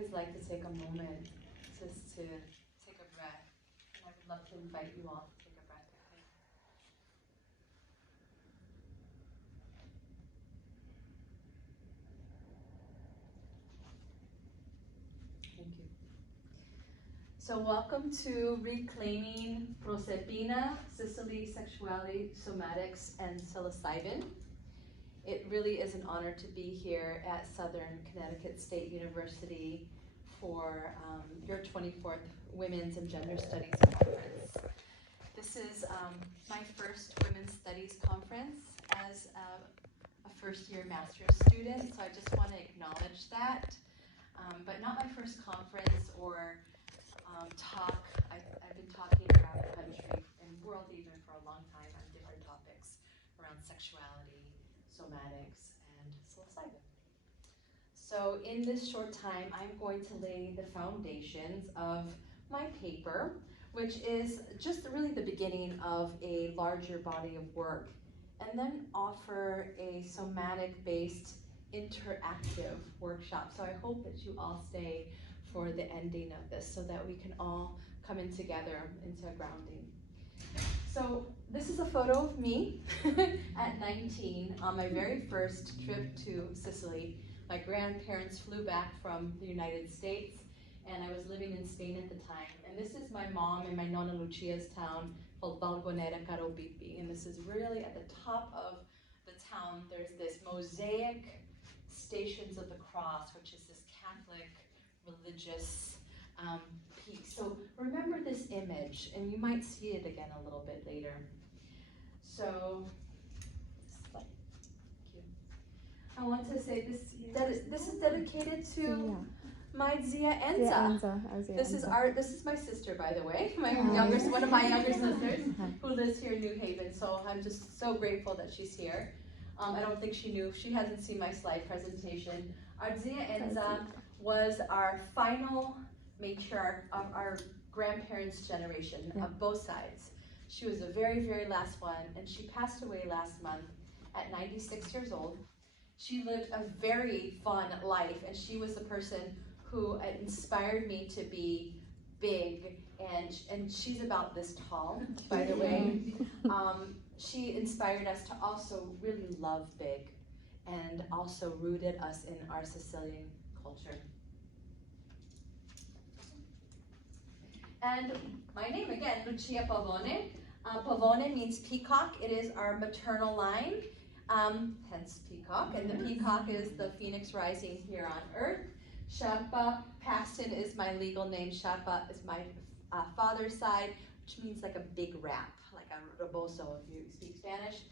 always like to take a moment just to take a breath. And I would love to invite you all to take a breath with me. Thank you. So welcome to Reclaiming Proserpina, Sicily, Sexuality, Somatics, and Psilocybin. It really is an honor to be here at Southern Connecticut State University for your 24th Women's and Gender Studies Conference. This is my first Women's Studies Conference as a first-year master's student, so I just want to acknowledge that. But not my first conference or talk. I've been talking around the country and world even for a long time on different topics around sexuality, somatics, and psilocybin. So in this short time, I'm going to lay the foundations of my paper, which is just really the beginning of a larger body of work, and then offer a somatic-based interactive workshop. So I hope that you all stay for the ending of this so that we can all come in together into a grounding. So this is a photo of me at 19 on my very first trip to Sicily. My grandparents flew back from the United States, and I was living in Spain at the time. And this is my mom and my nonna Lucia's town called Valgonera Carobipi. And this is really at the top of the town. There's this mosaic Stations of the Cross, which is this Catholic religious piece. So remember this image, and you might see it again a little bit later. So, thank you. I want to say this is dedicated to my Zia Enza. This is my sister, by the way, one of my younger sisters who lives here in New Haven. So I'm just so grateful that she's here. I don't think she hasn't seen my slide presentation. Our Zia Enza was our final matriarch of our grandparents' generation of both sides. She was the very, very last one, and she passed away last month at 96 years old. She lived a very fun life, and she was the person who inspired me to be big, and she's about this tall, by the way. She inspired us to also really love big, and also rooted us in our Sicilian culture. And my name again, Lucia Pavone. Pavone means peacock. It is our maternal line, hence peacock. And the peacock is the phoenix rising here on earth. Sharpa Paxton is my legal name. Sharpa is my father's side, which means like a big rap, like a rebozo if you speak Spanish.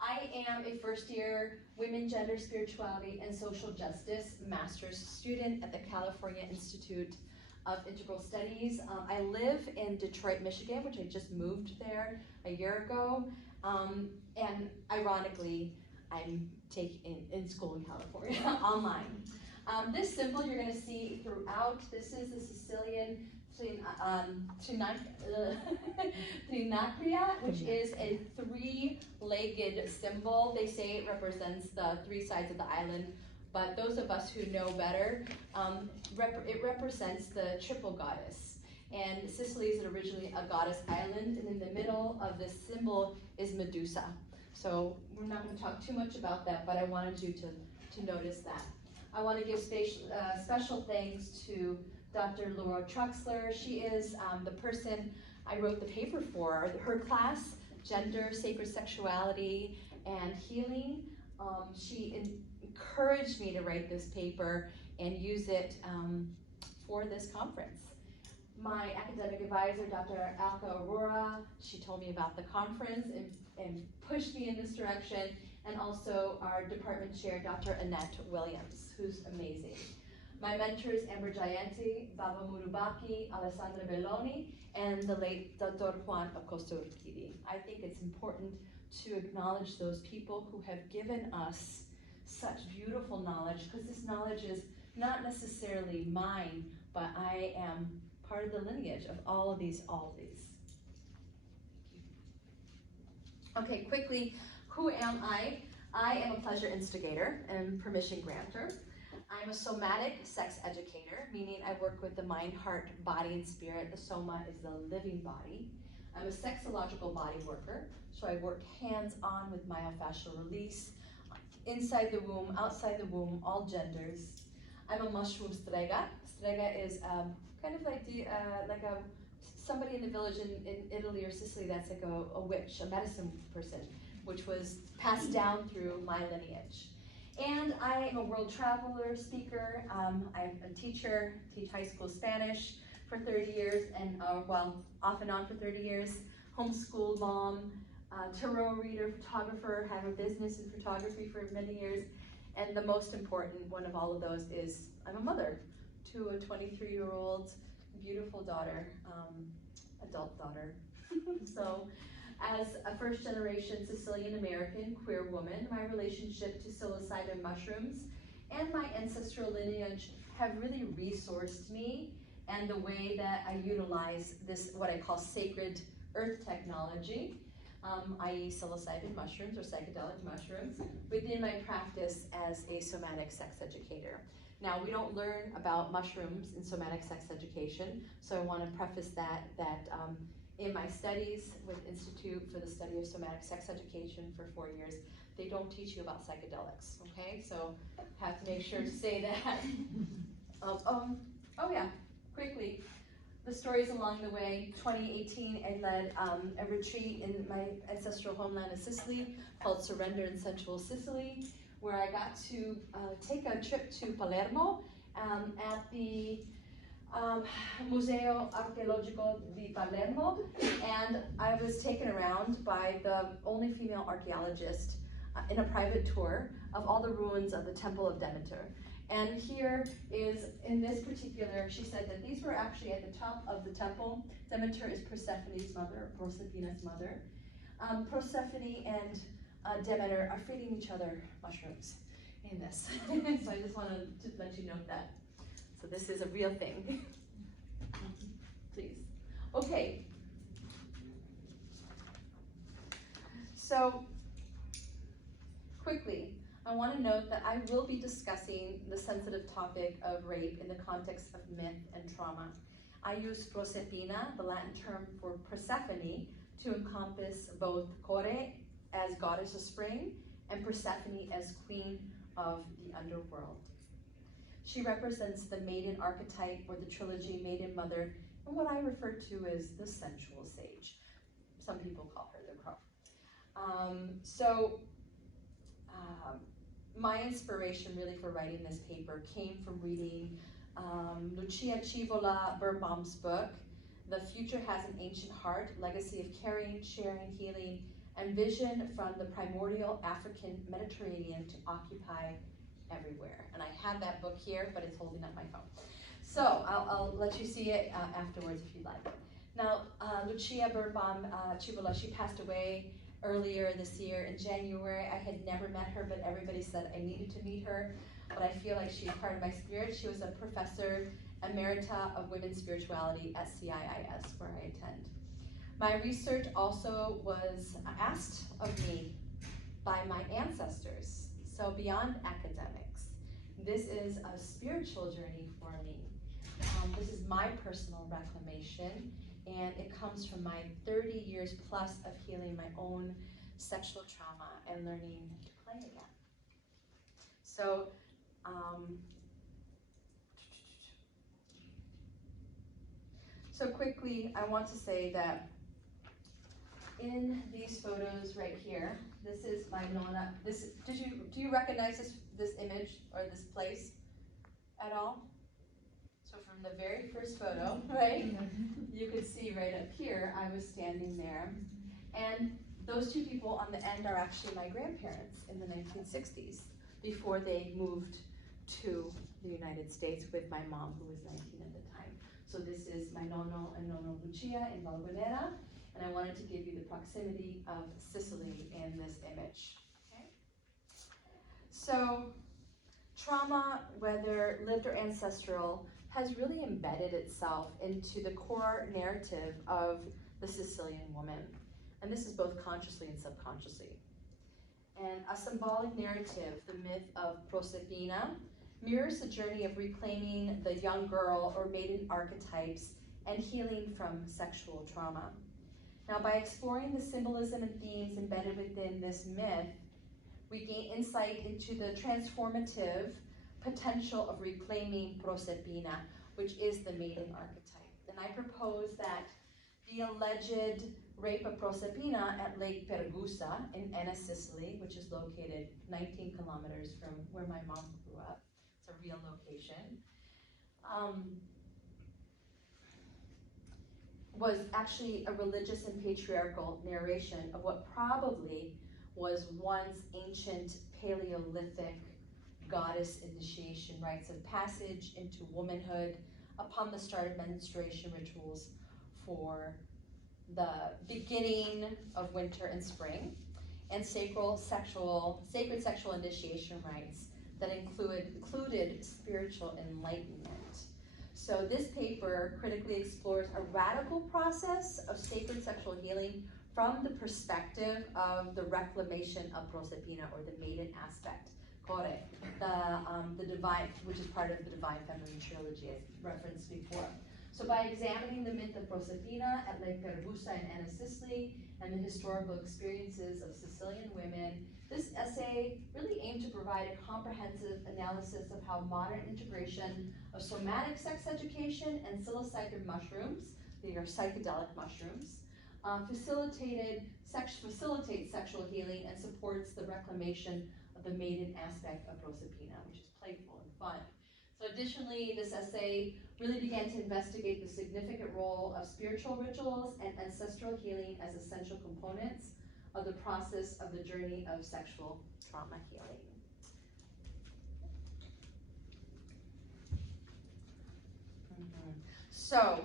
I am a first-year Women, Gender, Spirituality, and Social Justice master's student at the California Institute of Integral Studies. I live in Detroit, Michigan, which I just moved there a year ago. And ironically, I'm taking in school in California, online. This symbol you're going to see throughout. This is the Sicilian Trinacria, which is a three-legged symbol. They say it represents the three sides of the island, but those of us who know better, it represents the triple goddess. And Sicily is originally a goddess island, and in the middle of this symbol is Medusa. So we're not going to talk too much about that, but I wanted you to notice that. I want to give special thanks to Dr. Laura Truxler. She is the person I wrote the paper for. Her class, Gender, Sacred Sexuality, and Healing, she encouraged me to write this paper and use it for this conference. My academic advisor, Dr. Alka Aurora, she told me about the conference and pushed me in this direction, and also our department chair, Dr. Annette Williams, who's amazing. My mentors, Amber Jayanti, Baba Murubaki, Alessandra Belloni, and the late Dr. Juan Acosta-Urquidi. I think it's important to acknowledge those people who have given us such beautiful knowledge, because this knowledge is not necessarily mine, but I am part of the lineage of all of these. Okay, quickly, who am I? I am a pleasure instigator and permission granter. I'm a somatic sex educator, meaning I work with the mind, heart, body, and spirit. The soma is the living body. I'm a sexological body worker, so I work hands-on with myofascial release, inside the womb, outside the womb, all genders. I'm a mushroom strega. Strega is kind of like somebody in the village in Italy or Sicily that's like a witch, a medicine person, which was passed down through my lineage. And I am a world traveler, speaker. I'm a teacher, teach high school Spanish for 30 years, and well, off and on for 30 years. Homeschool mom, tarot reader, photographer, have a business in photography for many years. And the most important one of all of those is I'm a mother to a 23-year-old beautiful daughter, adult daughter. So, as a first-generation Sicilian American queer woman, my relationship to psilocybin mushrooms and my ancestral lineage have really resourced me and the way that I utilize this, what I call sacred earth technology, i.e. psilocybin mushrooms or psychedelic mushrooms, within my practice as a somatic sex educator. Now, we don't learn about mushrooms in somatic sex education, so I want to preface that in my studies with Institute for the Study of Somatic Sex Education for 4 years, they don't teach you about psychedelics, okay? So have to make sure to say that. Oh yeah, quickly, the stories along the way. 2018, I led a retreat in my ancestral homeland of Sicily called Surrender in Sensual Sicily, where I got to take a trip to Palermo at the Museo Archeologico di Palermo, and I was taken around by the only female archaeologist in a private tour of all the ruins of the Temple of Demeter. And here is, in this particular, she said that these were actually at the top of the temple. Demeter is Persephone's mother, Proserpina's mother. Persephone and Demeter are feeding each other mushrooms in this. So I just wanted to let you know that. So this is a real thing. Please. Okay. So, quickly, I want to note that I will be discussing the sensitive topic of rape in the context of myth and trauma. I use Proserpina, the Latin term for Persephone, to encompass both Kore as goddess of spring and Persephone as queen of the underworld. She represents the maiden archetype, or the trilogy maiden mother, and what I refer to as the sensual sage. Some people call her the crow. My inspiration really for writing this paper came from reading Lucia Pavone's book, The Future Has an Ancient Heart, Legacy of Caring, Sharing, Healing, and Vision from the Primordial African Mediterranean to Occupy Everywhere. And I have that book here, but it's holding up my phone. So I'll let you see it afterwards if you'd like. Now, Lucia Pavone, she passed away earlier this year in January. I had never met her, but everybody said I needed to meet her. But I feel like she's part of my spirit. She was a professor emerita of women's spirituality at CIIS, where I attend. My research also was asked of me by my ancestors. So beyond academics, this is a spiritual journey for me. This is my personal reclamation, and it comes from my 30 years plus of healing my own sexual trauma and learning to play again. So, quickly, I want to say that in these photos right here, this is my nonna. Do you recognize this image or this place at all? So from the very first photo, right, you could see right up here, I was standing there. And those two people on the end are actually my grandparents in the 1960s, before they moved to the United States with my mom, who was 19 at the time. So this is my nonno and nonno Lucia in Valguanera, and I wanted to give you the proximity of Sicily in this image. Okay? So trauma, whether lived or ancestral, has really embedded itself into the core narrative of the Sicilian woman. And this is both consciously and subconsciously. And a symbolic narrative, the myth of Proserpina, mirrors the journey of reclaiming the young girl or maiden archetypes and healing from sexual trauma. Now, by exploring the symbolism and themes embedded within this myth, we gain insight into the transformative potential of reclaiming Proserpina, which is the maiden archetype. And I propose that the alleged rape of Proserpina at Lake Pergusa in Enna, Sicily, which is located 19 kilometers from where my mom grew up. It's a real location. Was actually a religious and patriarchal narration of what probably was once ancient Paleolithic goddess initiation rites of passage into womanhood upon the start of menstruation rituals for the beginning of winter and spring, and sacred sexual initiation rites that included spiritual enlightenment. So this paper critically explores a radical process of sacred sexual healing from the perspective of the reclamation of Proserpina, or the maiden aspect, Kore, the divine, which is part of the Divine Feminine trilogy as referenced before. So by examining the myth of Proserpina at Lake Pergusa in Enna, Sicily, and the historical experiences of Sicilian women, this essay really aimed to provide a comprehensive analysis of how modern integration of somatic sex education and psilocybin mushrooms, they are psychedelic mushrooms, facilitates sexual healing and supports the reclamation of the maiden aspect of Proserpina, which is playful and fun. So additionally, this essay really began to investigate the significant role of spiritual rituals and ancestral healing as essential components of the process of the journey of sexual trauma healing. So,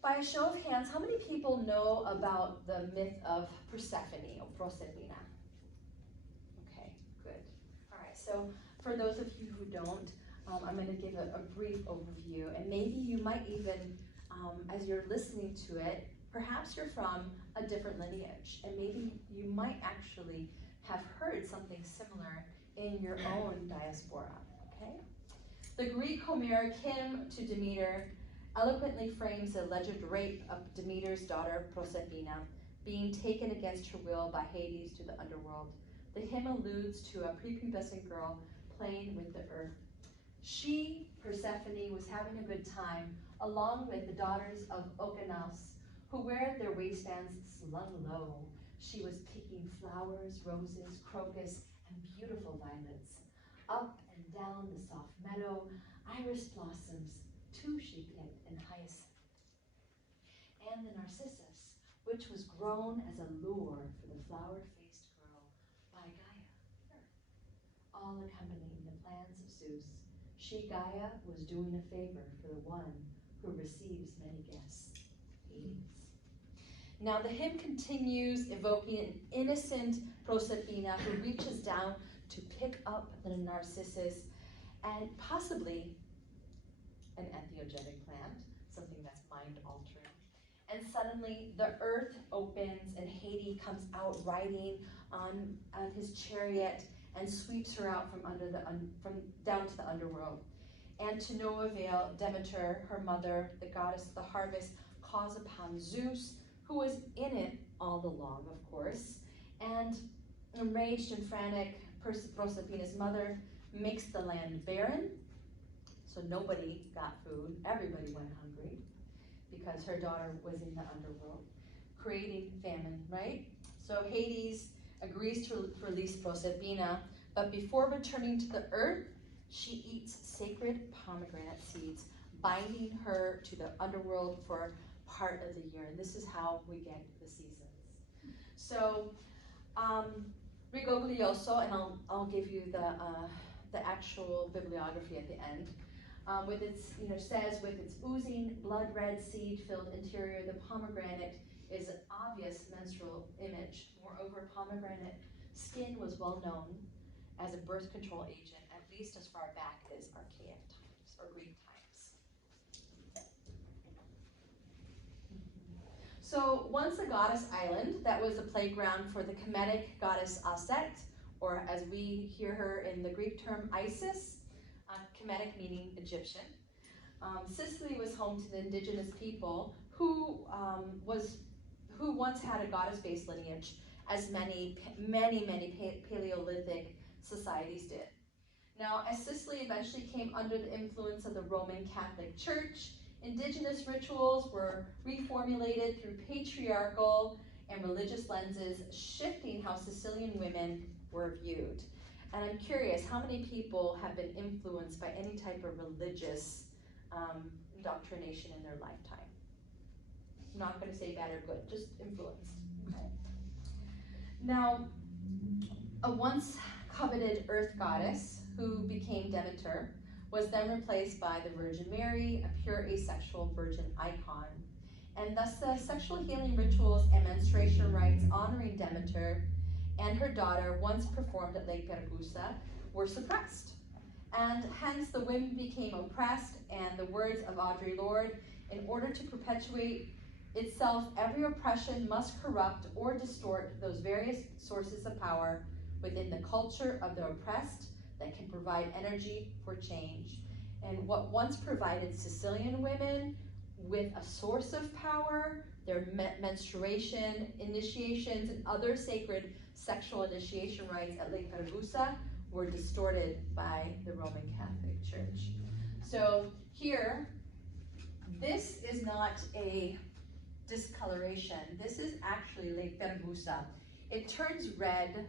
by a show of hands, how many people know about the myth of Persephone, or Proserpina? Okay, good. All right, so for those of you who don't, I'm going to give a brief overview, and maybe you might even, as you're listening to it, perhaps you're from a different lineage, and maybe you might actually have heard something similar in your own diaspora, okay? The Greek Homeric hymn to Demeter eloquently frames the alleged rape of Demeter's daughter Proserpina being taken against her will by Hades to the underworld. The hymn alludes to a prepubescent girl playing with the earth. She, Persephone, was having a good time, along with the daughters of Okeanos, who wear their waistbands slung low. She was picking flowers, roses, crocus, and beautiful violets. Up and down the soft meadow, iris blossoms, too she picked, and hyacinth. And the narcissus, which was grown as a lure for the flower-faced girl by Gaia, her, all accompanying the plans of Zeus. She, Gaia, was doing a favor for the one who receives many guests, Hades. Now the hymn continues, evoking an innocent Proserpina who reaches down to pick up the narcissus and possibly an entheogenic plant, something that's mind-altering. And suddenly the earth opens and Hades comes out riding on his chariot and sweeps her out from down to the underworld. And to no avail, Demeter, her mother, the goddess of the harvest, calls upon Zeus, who was in it all along, of course. And enraged and frantic, Proserpina's mother makes the land barren, so nobody got food. Everybody went hungry because her daughter was in the underworld, creating famine, right? So Hades agrees to release Proserpina, but before returning to the earth, she eats sacred pomegranate seeds, binding her to the underworld for part of the year. And this is how we get the seasons. So, Rigoglioso, and I'll give you the actual bibliography at the end. With its, says, with its oozing blood-red seed-filled interior, the pomegranate is an obvious menstrual image. Moreover, pomegranate skin was well known as a birth control agent, at least as far back as archaic times, or Greek times. So once a goddess island, that was the playground for the Kemetic goddess Aset, or as we hear her in the Greek term Isis, Kemetic meaning Egyptian. Sicily was home to the indigenous people who once had a goddess-based lineage, as many Paleolithic societies did. Now, as Sicily eventually came under the influence of the Roman Catholic Church, indigenous rituals were reformulated through patriarchal and religious lenses, shifting how Sicilian women were viewed. And I'm curious, how many people have been influenced by any type of religious indoctrination in their lifetime? I'm not going to say bad or good, just influenced. Okay. Now, a once coveted earth goddess who became Demeter was then replaced by the Virgin Mary, a pure asexual virgin icon. And thus the sexual healing rituals and menstruation rites honoring Demeter and her daughter, once performed at Lake Pergusa, were suppressed. And hence the women became oppressed, and the words of Audre Lorde, in order to perpetuate itself, every oppression must corrupt or distort those various sources of power within the culture of the oppressed that can provide energy for change. And what once provided Sicilian women with a source of power, their menstruation, initiations, and other sacred sexual initiation rites at Lake Pergusa were distorted by the Roman Catholic Church. So here, this is not a discoloration. This is actually Lake Pergusa. It turns red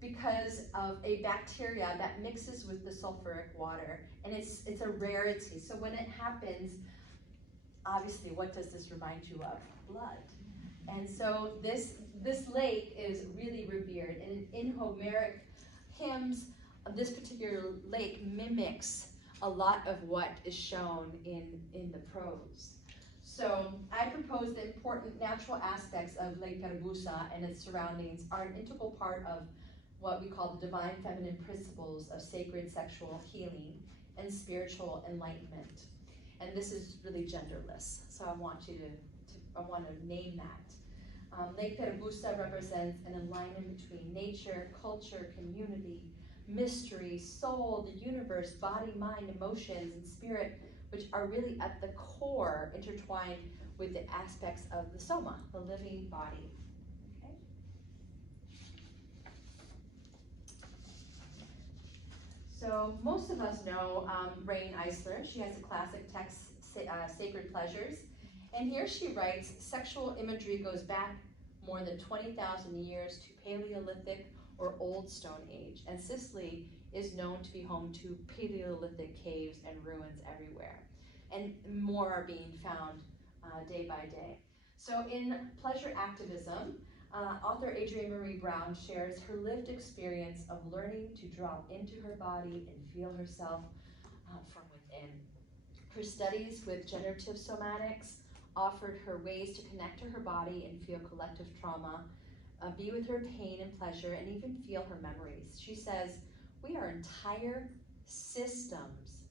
because of a bacteria that mixes with the sulfuric water, and it's a rarity. So when it happens, obviously, what does this remind you of? Blood. And so this lake is really revered, and in Homeric hymns, this particular lake mimics a lot of what is shown in the prose. So I propose the important natural aspects of Lake Pergusa and its surroundings are an integral part of what we call the divine feminine principles of sacred sexual healing and spiritual enlightenment. And this is really genderless, so I want to name that. Lake Pergusa represents an alignment between nature, culture, community, mystery, soul, the universe, body, mind, emotions, and spirit, which are really at the core intertwined with the aspects of the soma, the living body. Okay? So most of us know Rain Eisler. She has a classic text, Sacred Pleasures. And here she writes, sexual imagery goes back more than 20,000 years to Paleolithic or Old Stone Age. And Sicily is known to be home to Paleolithic caves and ruins everywhere. And more are being found day by day. So in Pleasure Activism, author Adrienne Marie Brown shares her lived experience of learning to drop into her body and feel herself from within. Her studies with generative somatics offered her ways to connect to her body and feel collective trauma, be with her pain and pleasure, and even feel her memories. She says, we are entire systems,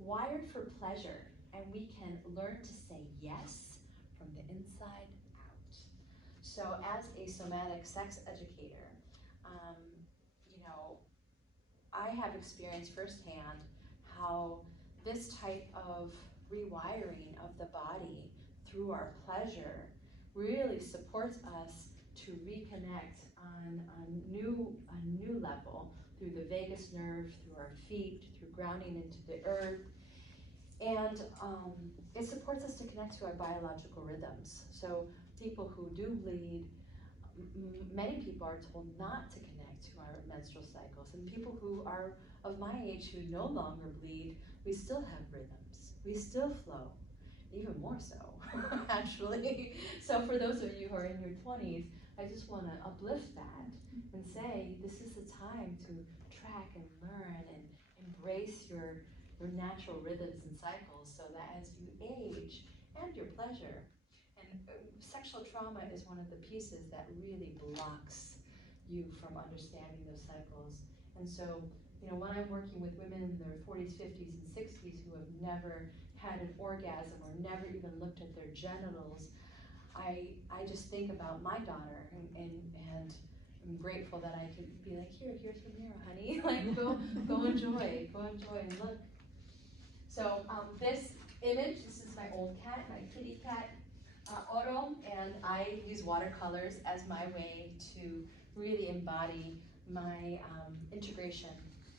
wired for pleasure, and we can learn to say yes from the inside out. So as a somatic sex educator, I have experienced firsthand how this type of rewiring of the body through our pleasure really supports us to reconnect on a new level through the vagus nerve, through our feet, through grounding into the earth. And it supports us to connect to our biological rhythms. So people who do bleed, many people are told not to connect to our menstrual cycles. And people who are of my age who no longer bleed, we still have rhythms. We still flow, even more so, actually. So for those of you who are in your 20s, I just want to uplift that and say this is the time to track and learn and embrace your natural rhythms and cycles so that as you age and your pleasure, and sexual trauma is one of the pieces that really blocks you from understanding those cycles. And so, when I'm working with women in their 40s, 50s, and 60s who have never had an orgasm or never even looked at their genitals, I just think about my daughter and I'm grateful that I can be like, here's the mirror, honey. Like, go enjoy and look. So this image, this is my old cat, my kitty cat, Oro, and I use watercolors as my way to really embody my integration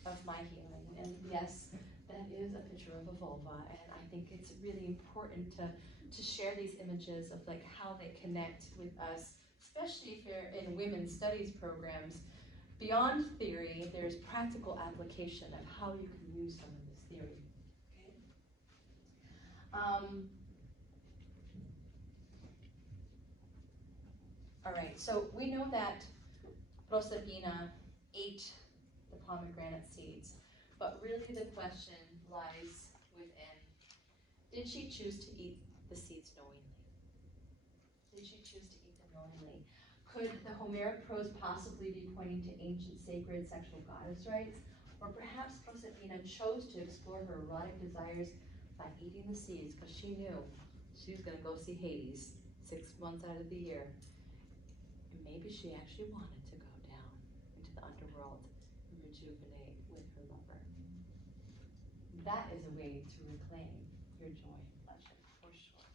of my healing. And yes, that is a picture of a vulva, and I think it's really important to share these images of like how they connect with us, especially if you're in women's studies programs. Beyond theory, there's practical application of how you can use some of this theory. Okay? All right, so we know that Proserpina ate the pomegranate seeds, but really the question lies within, did she choose to eat the seeds knowingly? Did she choose to eat them knowingly? Could the Homeric prose possibly be pointing to ancient sacred sexual goddess rites? Or perhaps Proserpina chose to explore her erotic desires by eating the seeds because she knew she was going to go see Hades 6 months out of the year. And maybe she actually wanted to go down into the underworld and rejuvenate with her lover. That is a way to reclaim your joy and pleasure, for sure.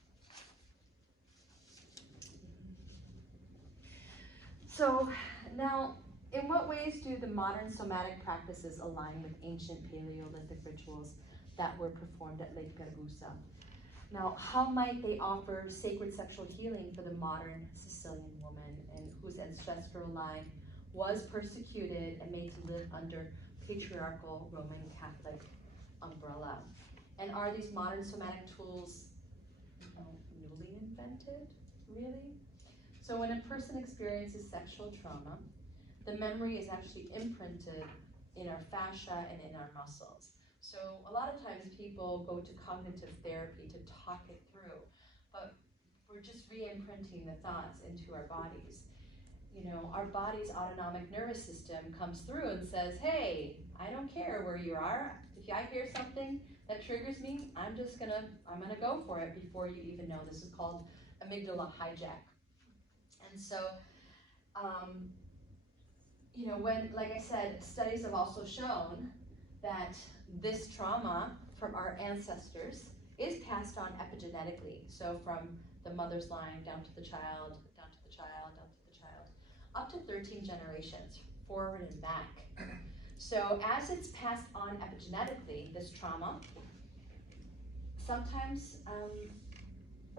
So now, in what ways do the modern somatic practices align with ancient Paleolithic rituals that were performed at Lake Pergusa? Now, how might they offer sacred sexual healing for the modern Sicilian woman and whose ancestral line was persecuted and made to live under patriarchal Roman Catholic umbrella? And are these modern somatic tools newly invented, really? So when a person experiences sexual trauma, the memory is actually imprinted in our fascia and in our muscles. So a lot of times people go to cognitive therapy to talk it through, but we're just re-imprinting the thoughts into our bodies. You know, our body's autonomic nervous system comes through and says, hey, I don't care where you are. If I hear something that triggers me, I'm gonna go for it before you even know. This is called amygdala hijack. And so, you know, like I said, studies have also shown that this trauma from our ancestors is passed on epigenetically. So from the mother's line down to the child, down to the child, down to the child, up to 13 generations, forward and back. So as it's passed on epigenetically, this trauma, sometimes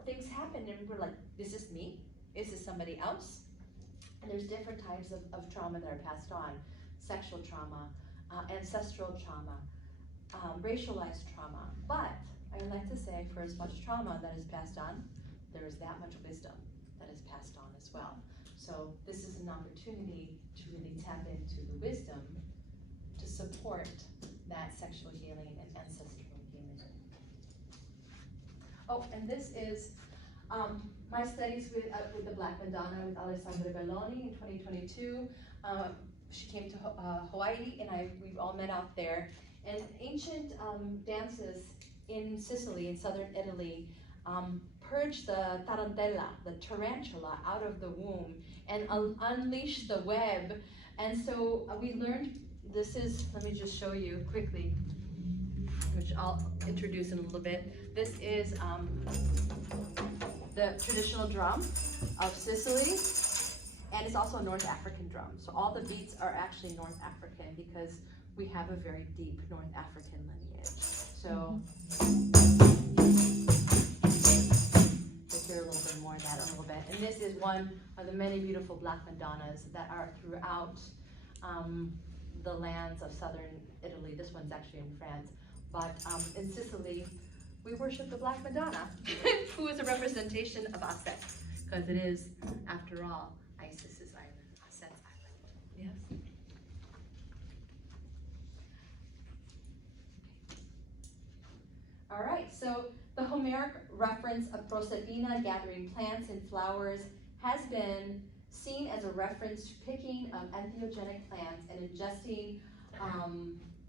things happen and we're like, is this me? Is this somebody else? And there's different types of trauma that are passed on. Sexual trauma, ancestral trauma, racialized trauma. But I like to say, for as much trauma that is passed on, there is that much wisdom that is passed on as well. So this is an opportunity to really tap into the wisdom to support that sexual healing and ancestral healing. Oh, and this is my studies with the Black Madonna with Alessandra Belloni in 2022. She came to Hawaii, and we all met out there. And ancient dances in Sicily, in southern Italy, purged the tarantella, the tarantula, out of the womb and unleashed the web. And so we learned, let me just show you quickly, which I'll introduce in a little bit. This is the traditional drum of Sicily, and it's also a North African drum. So all the beats are actually North African because we have a very deep North African lineage. So you'll hear a little bit more of that in a little bit. And this is one of the many beautiful Black Madonnas that are throughout the lands of southern Italy. This one's actually in France. But in Sicily, we worship the Black Madonna, who is a representation of Aset, because it is, after all, Isis's island, Aset's island. Yes? All right, so the Homeric reference of Proserpina gathering plants and flowers has been seen as a reference to picking entheogenic plants and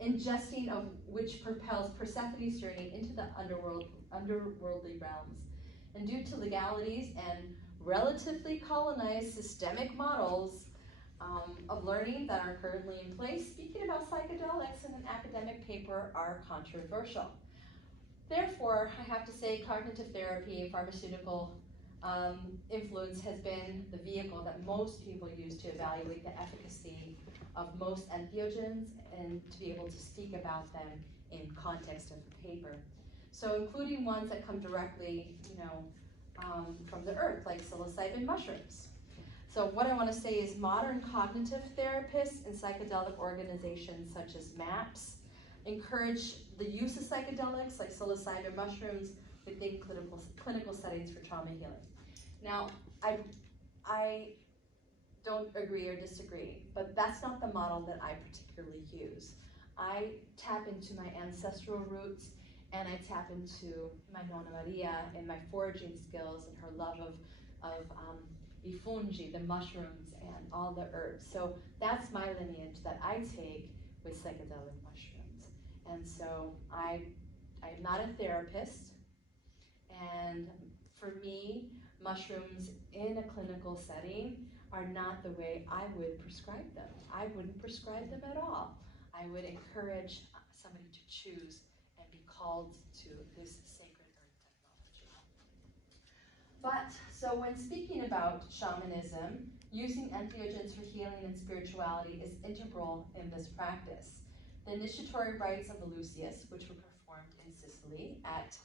ingesting of which propels Persephone's journey into the underworldly realms. And due to legalities and relatively colonized systemic models, of learning that are currently in place speaking about psychedelics in an academic paper are controversial. Therefore, I have to say cognitive therapy, pharmaceutical influence has been the vehicle that most people use to evaluate the efficacy of most entheogens and to be able to speak about them in context of the paper. So including ones that come directly, from the earth, like psilocybin mushrooms. So what I want to say is modern cognitive therapists and psychedelic organizations such as MAPS encourage the use of psychedelics like psilocybin mushrooms within clinical settings for trauma healing. Now, I don't agree or disagree, but that's not the model that I particularly use. I tap into my ancestral roots, and I tap into my Nonna Maria and my foraging skills and her love of the fungi, the mushrooms, and all the herbs. So that's my lineage that I take with psychedelic mushrooms. And so I'm not a therapist, and for me, mushrooms in a clinical setting are not the way I would prescribe them. I wouldn't prescribe them at all. I would encourage somebody to choose and be called to this sacred earth technology. But, so when speaking about shamanism, using entheogens for healing and spirituality is integral in this practice. The initiatory rites of the Lucias, which were performed in Sicily at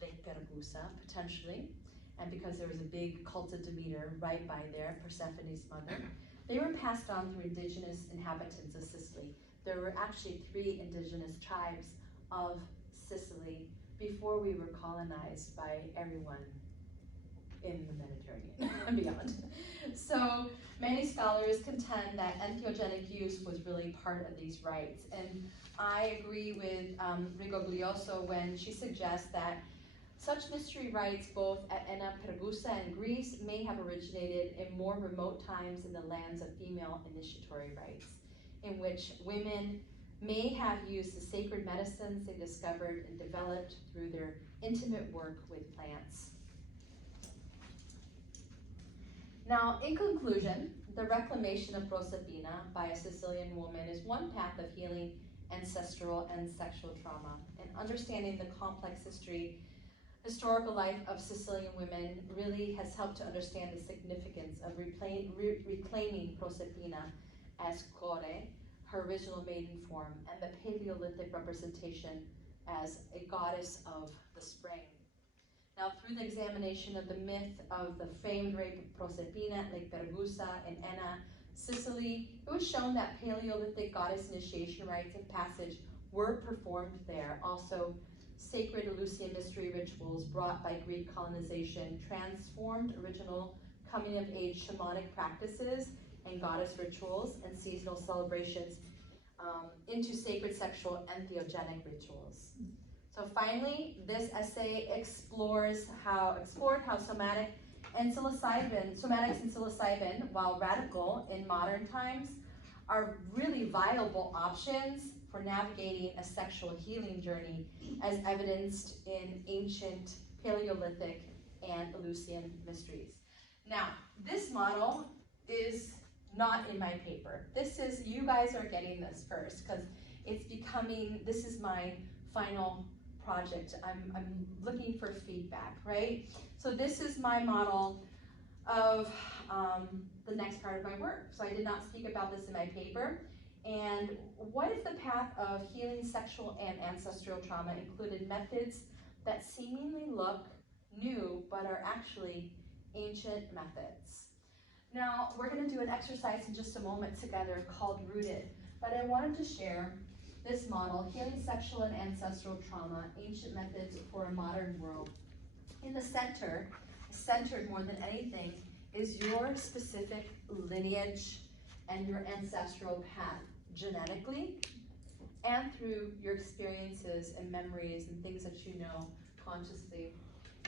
Lake Pergusa, potentially, and because there was a big cult of Demeter right by there, Persephone's mother, they were passed on through indigenous inhabitants of Sicily. There were actually 3 indigenous tribes of Sicily before we were colonized by everyone in the Mediterranean and beyond. So many scholars contend that entheogenic use was really part of these rites. And I agree with Rigoglioso when she suggests that such mystery rites, both at Enna Pergusa and Greece, may have originated in more remote times in the lands of female initiatory rites, in which women may have used the sacred medicines they discovered and developed through their intimate work with plants. Now, in conclusion, the reclamation of Proserpina by a Sicilian woman is one path of healing ancestral and sexual trauma, and understanding the complex historical life of Sicilian women really has helped to understand the significance of reclaiming Proserpina as Core, her original maiden form, and the Paleolithic representation as a goddess of the spring. Now, through the examination of the myth of the famed rape of Proserpina at Lake Pergusa in Enna, Sicily, it was shown that Paleolithic goddess initiation rites and passage were performed there. Also, sacred Eleusinian mystery rituals brought by Greek colonization transformed original coming-of-age shamanic practices and goddess rituals and seasonal celebrations into sacred sexual entheogenic rituals. So finally, this essay explored how somatics and psilocybin, while radical in modern times, are really viable options for navigating a sexual healing journey as evidenced in ancient Paleolithic and Eleusinian mysteries. Now, this model is not in my paper. You guys are getting this first because this is my final project. I'm looking for feedback, right? So this is my model of the next part of my work. So I did not speak about this in my paper. And what if the path of healing sexual and ancestral trauma included methods that seemingly look new but are actually ancient methods? Now, we're going to do an exercise in just a moment together called Rooted, but I wanted to share this model, Healing Sexual and Ancestral Trauma, Ancient Methods for a Modern World. In the center, centered more than anything, is your specific lineage and your ancestral path, genetically, and through your experiences and memories and things that you know consciously.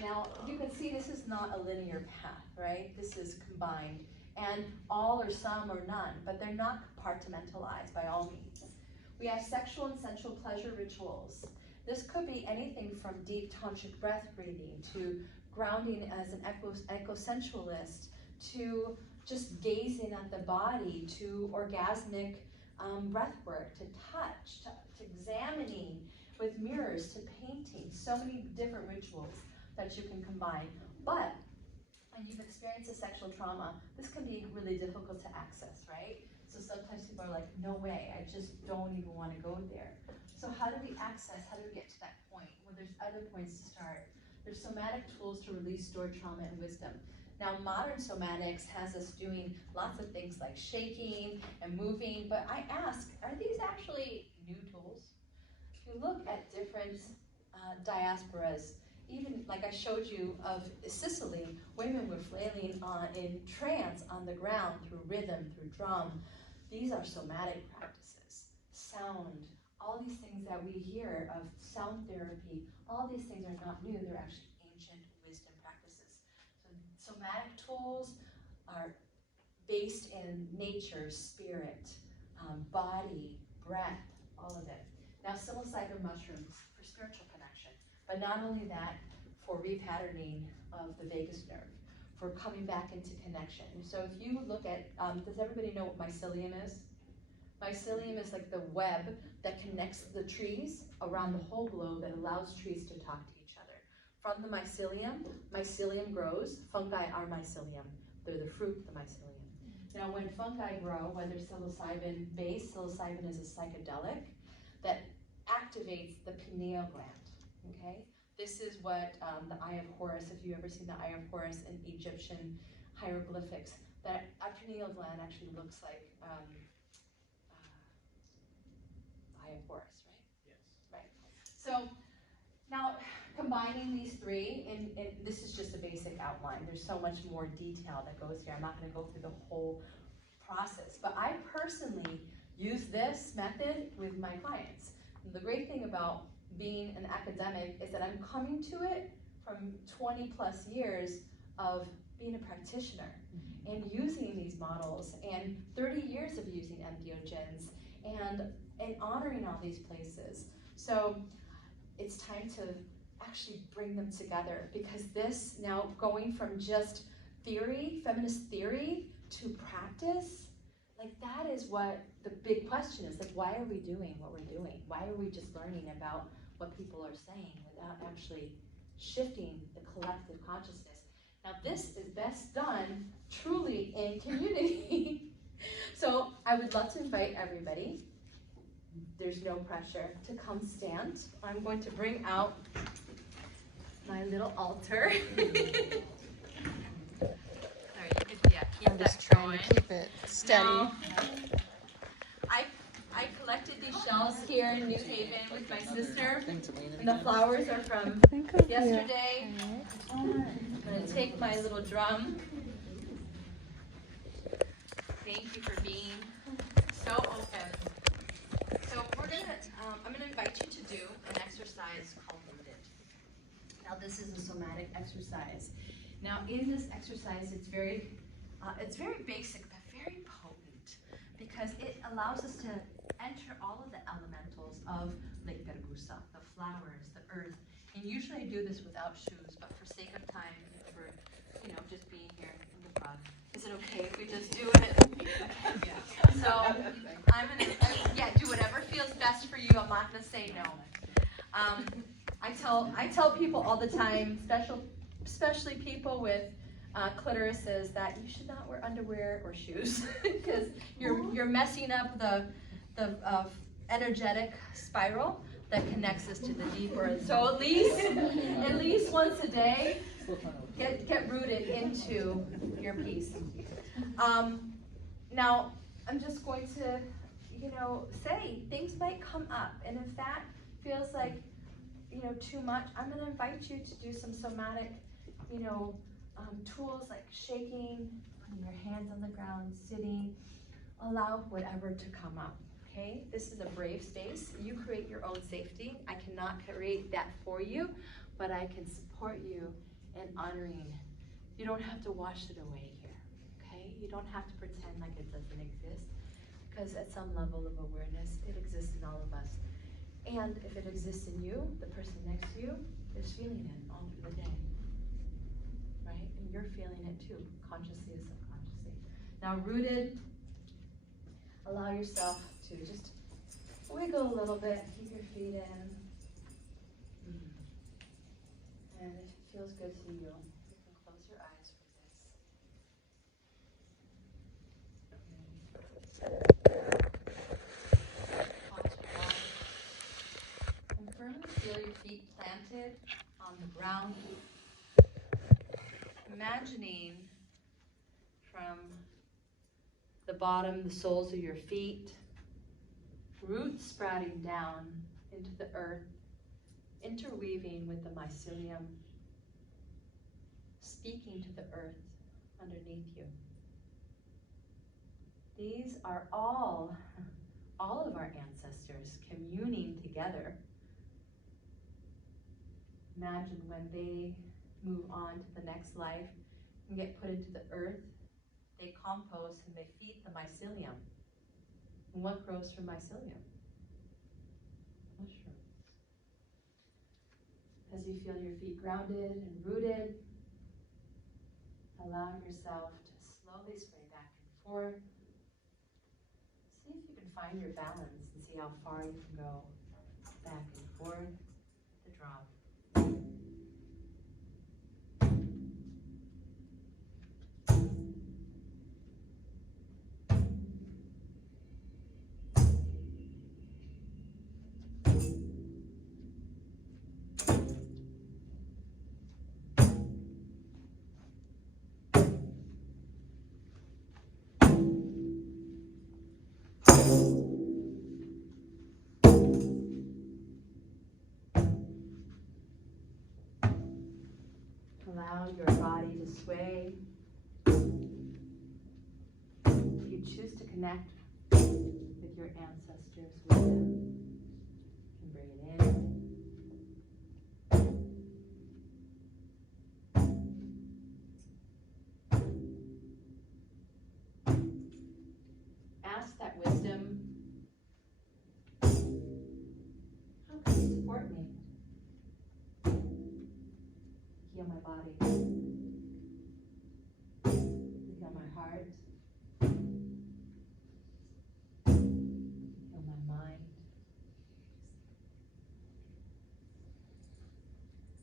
Now, you can see this is not a linear path, right? This is combined, and all or some or none, but they're not compartmentalized by all means. We have sexual and sensual pleasure rituals. This could be anything from deep tantric breath breathing to grounding as an ecosensualist to just gazing at the body, to orgasmic breath work, to touch, to examining with mirrors, to painting. So many different rituals that you can combine. But when you've experienced a sexual trauma, this can be really difficult to access, right? So sometimes people are like, no way, I just don't even want to go there. So how do we access, how do we get to that point? Well, there's other points to start. There's somatic tools to release stored trauma and wisdom. Now, modern somatics has us doing lots of things like shaking and moving, but I ask, are these actually new tools? If you look at different diasporas, even like I showed you of Sicily, women were flailing in trance on the ground through rhythm, through drum. These are somatic practices. Sound, all these things that we hear of sound therapy, all these things are not new, they're actually ancient wisdom practices. So somatic tools are based in nature, spirit, body, breath, all of it. Now, psilocybin mushrooms for spiritual connection, but not only that, for repatterning of the vagus nerve, for coming back into connection. So if you look at, does everybody know what mycelium is? Mycelium is like the web that connects the trees around the whole globe that allows trees to talk to each other. From the mycelium grows. Fungi are mycelium. They're the fruit of the mycelium. Now when fungi grow, whether psilocybin based, psilocybin is a psychedelic that activates the pineal gland, okay? This is what the Eye of Horus, if you've ever seen the Eye of Horus in Egyptian hieroglyphics, that a pineal gland actually looks like Eye of Horus, right? Yes. Right. So now combining these three, and this is just a basic outline. There's so much more detail that goes here. I'm not going to go through the whole process, but I personally use this method with my clients. And the great thing about being an academic is that I'm coming to it from 20 plus years of being a practitioner and using these models, and 30 years of using entheogens and honoring all these places. So it's time to actually bring them together, because this now going from just theory, feminist theory, to practice, like that is what the big question is. Like, why are we doing what we're doing? Why are we just learning about what people are saying without actually shifting the collective consciousness? Now this is best done truly in community. So I would love to invite everybody, there's no pressure, to come stand. I'm going to bring out my little altar. I'm just trying to keep it steady. Now, I collected these shells here in New Haven with my sister, and the flowers are from yesterday. I'm going to take my little drum. Thank you for being so open. So we're going to, I'm going to invite you to do an exercise called Rooted. Now this is a somatic exercise. Now in this exercise, it's very basic, but very potent, because it allows us to enter all of the elementals of Lake Pergusa, the flowers, the earth. And usually I do this without shoes, but for sake of time, for just being here in the front, is it okay if we just do it? Yeah. So I'm gonna do whatever feels best for you. I'm not gonna say no. I tell people all the time, especially people with clitorises, that you should not wear underwear or shoes, because you're messing up the energetic spiral that connects us to the deep earth. So at least once a day, get rooted into your piece. Now I'm just going to say things might come up, and if that feels like too much, I'm going to invite you to do some somatic tools like shaking, putting your hands on the ground, sitting. Allow whatever to come up, okay? This is a brave space. You create your own safety. I cannot create that for you, but I can support you in honoring. You don't have to wash it away here, okay? You don't have to pretend like it doesn't exist, because at some level of awareness, it exists in all of us. And if it exists in you, the person next to you is feeling it all through the day. Right? And you're feeling it too, consciously or subconsciously. Now rooted, allow yourself to just wiggle a little bit, keep your feet in. And if it feels good to you, you can close your eyes for this. Pause your breath. And firmly feel your feet planted on the ground. Imagining from the bottom, the soles of your feet, roots sprouting down into the earth, interweaving with the mycelium, speaking to the earth underneath you. These are all of our ancestors communing together. Imagine when they move on to the next life and get put into the earth, they compost and they feed the mycelium. And what grows from mycelium? Mushrooms. As you feel your feet grounded and rooted, allow yourself to slowly sway back and forth. See if you can find your balance and see how far you can go back and forth. The drop. Allow your body to sway. If you choose to connect with your ancestors' wisdom, you can bring it in. Ask that wisdom, how can you support me? Heal my body. Heal my heart. Heal my mind.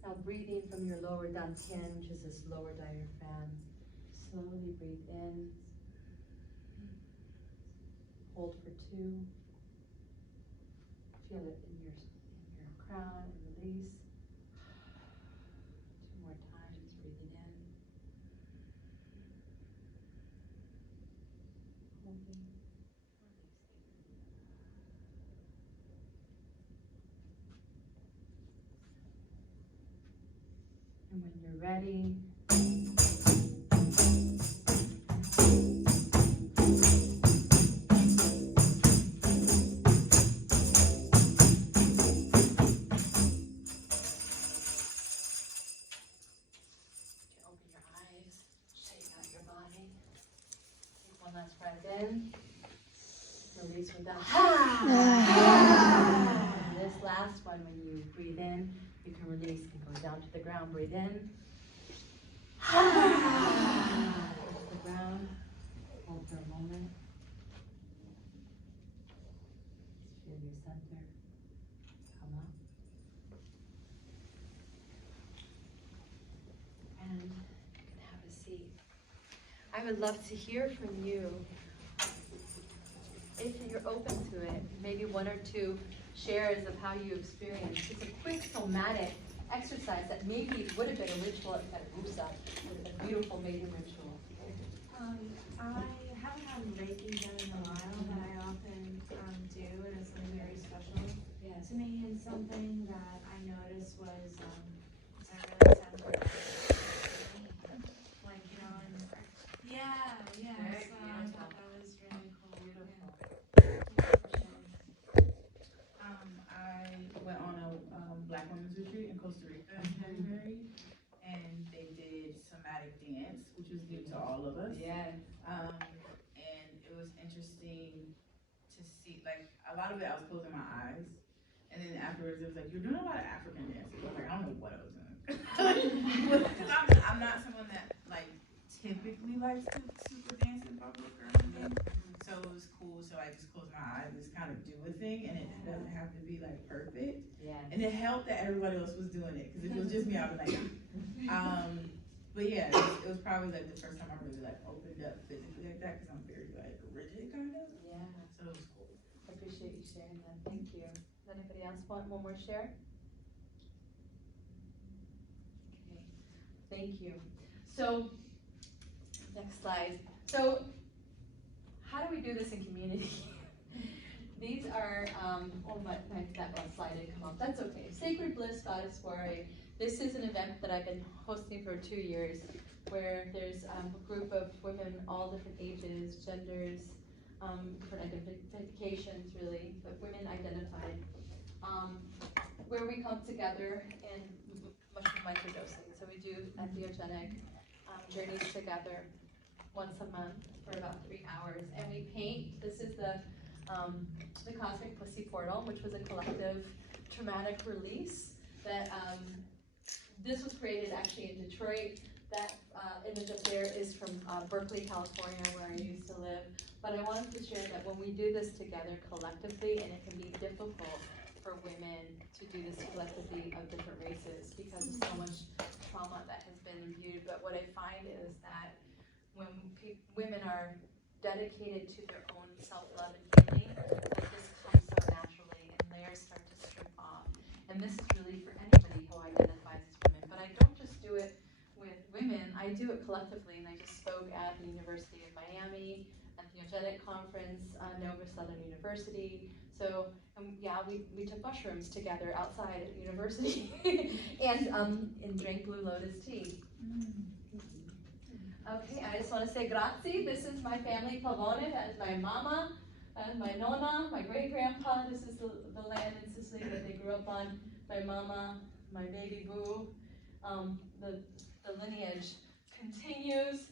Now breathing from your lower dantian, which is this lower diaphragm. Slowly breathe in. Hold for 2. Feel it in your crown and release. 2 more times, breathing in. Holding, releasing. And when you're ready, in, release with that. And this last one, when you breathe in, you can release and go down to the ground. Breathe in. Go to the ground. Hold for a moment. Feel your center. Come up. And you can have a seat. I would love to hear from you. If you're open to it, maybe 1 or 2 shares of how you experienced. It's a quick somatic exercise that maybe would have been a ritual at Rusa, a beautiful maiden ritual. I haven't had Reiki done in a while, but I often do, and it's something very special to me, and something that I noticed was I really centered, like, you know, and yeah, so I thought that was really cool. Beautiful. I went on a Black Women's Retreat in Costa Rica in January, and they did somatic dance, which was new to all of us. Yeah. And it was interesting to see, like, a lot of it I was closing my eyes, and then afterwards it was like, you're doing a lot of African dances. I was like, I don't know what I was doing. Because I'm not someone that, like, typically likes to super dance in public or anything. So it was cool. So I just closed my eyes and just kind of do a thing, and it doesn't have to be like perfect. Yeah. And it helped that everybody else was doing it, because if it was just me, I'd be like, but yeah, it was probably like the first time I really like opened up physically like that, because I'm very like rigid kind of. Yeah. So it was cool. I appreciate you sharing that. Thank you. Does anybody else want one more share? Okay. Thank you. So, next slide. So, how do we do this in community? These are, that one slide didn't come up. That's okay. Sacred Bliss Goddess Soiree. This is an event that I've been hosting for 2 years, where there's a group of women, all different ages, genders, different identifications really, but women identified, where we come together in mushroom microdosing. So we do entheogenic journeys together once a month for about 3 hours, and we paint. This is the Cosmic Pussy Portal, which was a collective traumatic release that this was created actually in Detroit. That image up there is from Berkeley, California, where I used to live. But I wanted to share that when we do this together collectively, and it can be difficult for women to do this collectively of different races because of so much trauma that has been imbued. But what I find is that when women are dedicated to their own self-love and healing, that this comes so naturally and layers start to strip off. And this is really for anybody who identifies as women. But I don't just do it with women, I do it collectively, and I just spoke at the University of Miami, at the Theogenic Conference, Nova Southern University. So, yeah, we took mushrooms together outside at the university and drank Blue Lotus tea. Okay, I just want to say grazie. This is my family, Pavone. That is my mama, that is my nonna, my great-grandpa. This is the land in Sicily that they grew up on. My mama, my baby boo. The lineage continues.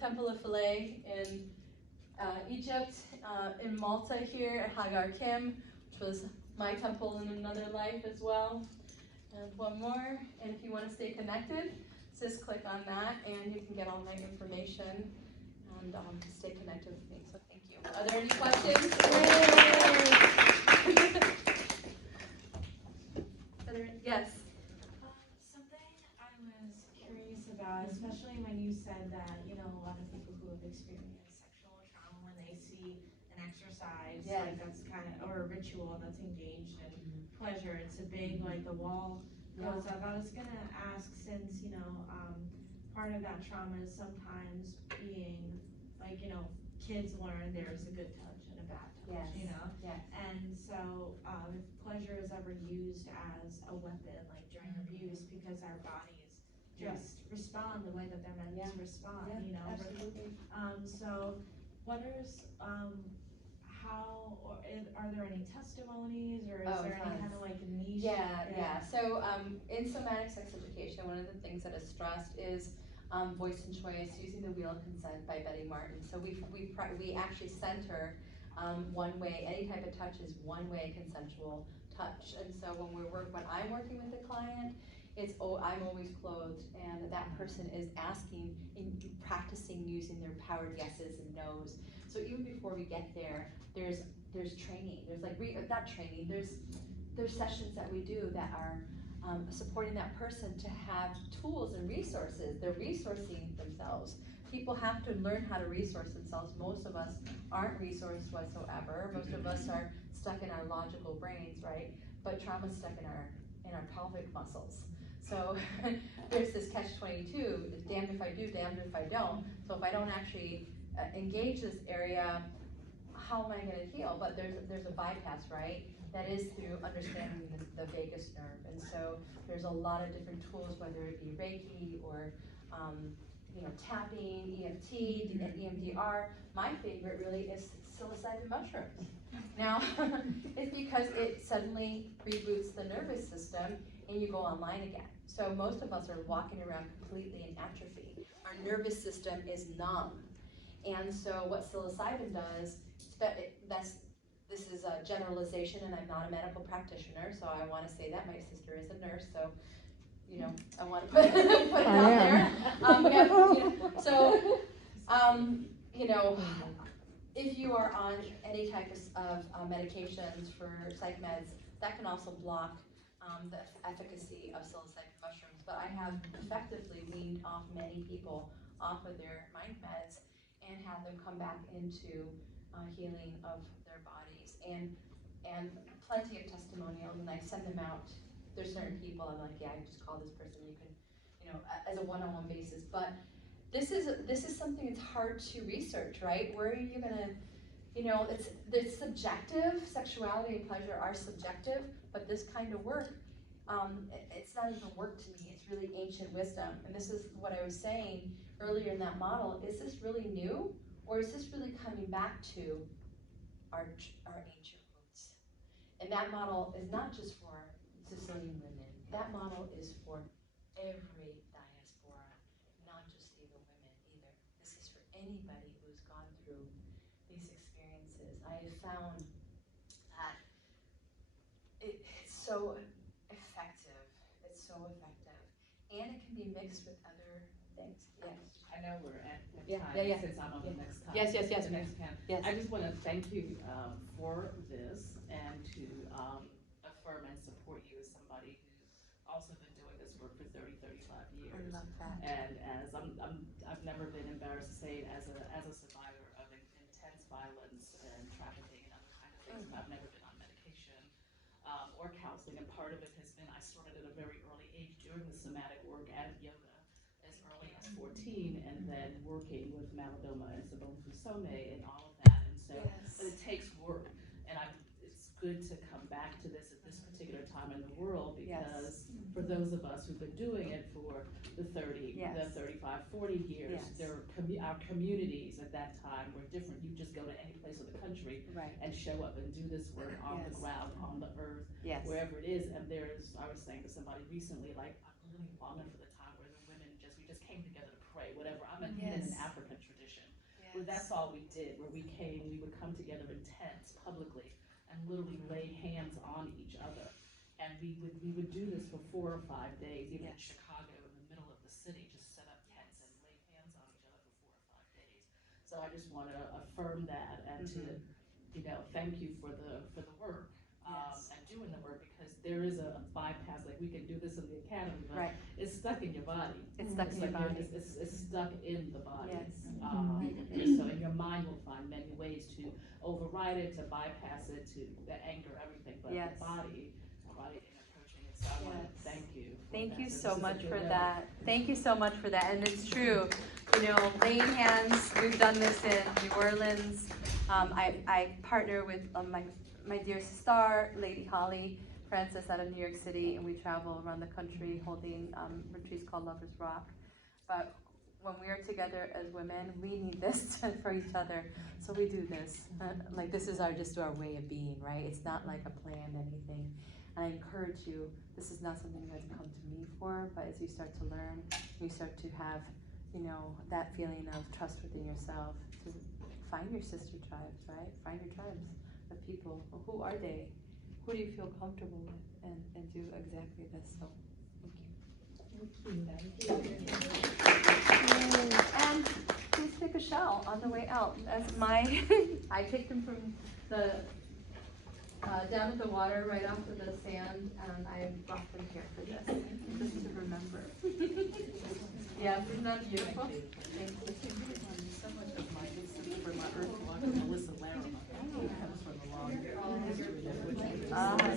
Temple of Philae in Egypt, in Malta here at Hagar Kim, which was my temple in another life as well. And one more, and if you want to stay connected, just click on that and you can get all my information and stay connected with me. So thank you. Are there any questions? Yes. Something I was curious about, especially when you said that, you know, a lot of people who have experienced sexual trauma, when they see an exercise, like that's kind of, or a ritual that's engaged in pleasure, it's a big, like the wall goes up. I was gonna ask, since, you know, part of that trauma is sometimes being, like, you know, kids learn there's a good touch and a bad touch, you know? Yes. And so, if pleasure is ever used as a weapon, like during abuse, because our bodies just respond the way that they're meant to respond, you know? Absolutely. So, what is, how, or are there any testimonies, or is there any kind of like niche? Yeah. So in somatic sex education, one of the things that is stressed is voice and choice, using the wheel of consent by Betty Martin. So we actually center one way. Any type of touch is one way consensual touch. And so when I'm working with a client, I'm always clothed, and that person is asking and practicing using their powered yeses and nos. So even before we get there, there's training. There's not training. There's sessions that we do that are supporting that person to have tools and resources. They're resourcing themselves. People have to learn how to resource themselves. Most of us aren't resourced whatsoever. Most of us are stuck in our logical brains, right? But trauma's stuck in our pelvic muscles. So there's this catch-22, damned if I do, damned if I don't. So if I don't actually engage this area, how am I going to heal? But there's a bypass, right? That is through understanding the vagus nerve. And so there's a lot of different tools, whether it be Reiki or tapping, EFT, EMDR. My favorite really is psilocybin mushrooms. Now, it's because it suddenly reboots the nervous system and you go online again. So most of us are walking around completely in atrophy. Our nervous system is numb. And so what psilocybin does, this is a generalization, and I'm not a medical practitioner, so I want to say that. My sister is a nurse, so you know, I want to put it out there. We have, you know, so, you know, if you are on any type of medications for psych meds, that can also block the efficacy of psilocybin mushrooms. But I have effectively weaned off many people off of their mind meds and had them come back into healing of their bodies, and plenty of testimonials, and I send them out. There's certain people I'm like, yeah, I just call this person. You can, you know, as a one-on-one basis. But this is something that's hard to research, right? Where are you gonna, you know, it's subjective. Sexuality and pleasure are subjective, but this kind of work, it's not even work to me. It's really ancient wisdom, and this is what I was saying earlier in that model. Is this really new, or is this really coming back to our ancient roots? And that model is not just for Sicilian women. That model is for every diaspora, not just even women either. This is for anybody who's gone through these experiences. I have found that it's so effective. It's so effective. And it can be mixed with other things. Yes. I know we're at time since I'm on the next time. Yes. The next panel. Yes. I just want to thank you for this and to affirm and support you as somebody who's also been doing this work for 30, 35 years. I love that. And as I've never been embarrassed to say it, as a survivor of intense violence and trafficking and other kind of things, I've never been on medication or counseling. And part of it has been I started at a very early age doing the somatic work and yoga as early as 14, and then working with Malidoma and Spelman College and all of that. And so, but it takes work, and it's good to come back to this at this particular time in the world, because for those of us who've been doing it for the 30, the 35, 40 years, our communities at that time were different. You just go to any place in the country and show up and do this work on the ground, on the earth, wherever it is. And I was saying to somebody recently, like, I'm really longing for the time where the women we just came together to pray, whatever. I'm in an African tradition, where that's all we did, where we would come together in tents publicly and literally lay hands on each other. And we would do this for 4 or 5 days, even in Chicago, in the middle of the city, just set up tents and lay hands on each other for 4 or 5 days. So I just want to affirm that and to, you know, thank you for the work and doing the work, because there is a bypass. Like, we can do this in the academy, but it's stuck in your body. It's stuck in your body. It's stuck in the body. Yes. So your mind will find many ways to override it, to bypass it, to anger everything, but the body, right, in approaching it. So I want to thank you. Thank you so much for that. Thank you so much for that. And it's true, you know, laying hands, we've done this in New Orleans. I partner with my dear star, Lady Holly Francis, out of New York City, and we travel around the country holding retreats called Lovers Rock. But when we are together as women, we need this for each other. So we do this. Like, this is just our way of being, right? It's not like a planned anything. And I encourage you, this is not something you have to come to me for, but as you start to learn, you start to have, you know, that feeling of trust within yourself, to find your sister tribes, right? Find your tribes of people. Who are they? Who do you feel comfortable with? And do exactly this. So, thank you. And please take a shell on the way out. As I picked them from the down at the water, right off of the sand, and I brought them here for this, just to remember. Yeah, isn't that beautiful? Thank you. So much of my history for my earth walk, Melissa Larimer, comes from a long history of